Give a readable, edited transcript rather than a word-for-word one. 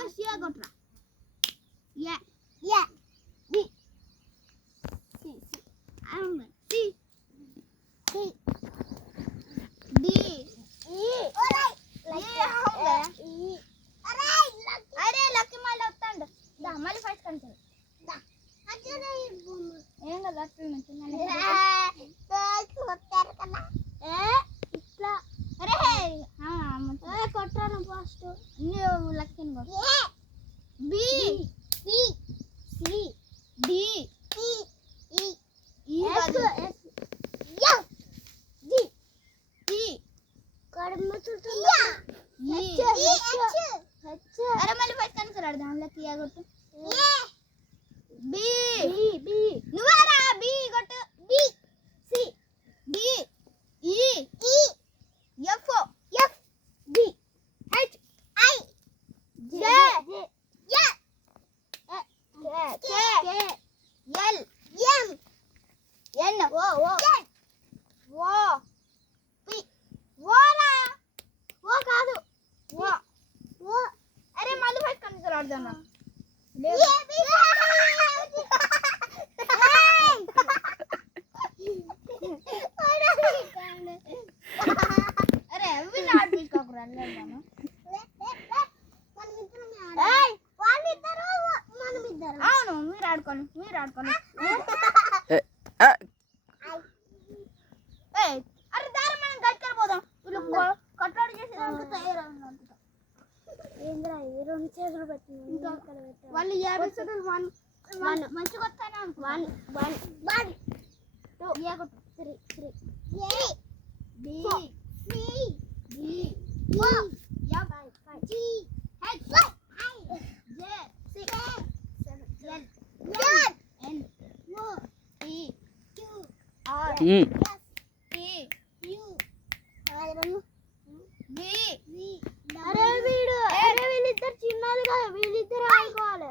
ఒక షియా కొట్రా yeah B C అవును సి డి ఈ అరే లక్కీ మళ్ళీ వస్తాడు దా మళ్ళీ ఫస్ట్ కంటాడు ఏం కదా లక్కీ ఇట్లా అరే కొట్టాను ఫస్ట్ నువ్వు లక్కీని కొట్టు బి సి సి డి ఈ ఈ కాదు ఎఫ్ జి ఈ కర్మ చుట్టూ ఈ హెచ్ అరే మళ్ళీ ఫస్ట్ కనుకరాడు దానిలో తీయ కొట్టు ఏ బి బి నువ్వేరా బి కొట్టు B C D E F F D H I J K L M N O P ఓరా ఓ కాదు ఓ అరే మళ్ళీ ఫస్ట్ కనుకరాడు దానిలో అరే అవి నాడు తీసుకోకురా అవును మీరు ఆడుకోండి అరే దారి మనం గట్టికి పోదాం వీళ్ళు కట్టాడు చేసేదానికి తయారవుతుంది ఏంద్రా రెండు చేతులు పెట్టి వాళ్ళు 50 సెకండ్లు వన్ మంచిగా వస్తానే 1 1 2 3 B C D E F G H I J K L N O P Q R S T U V అరే వీళ్ళిద్దరు చిన్నది కదా వీళ్ళిద్దరు ఆడుకోవాలి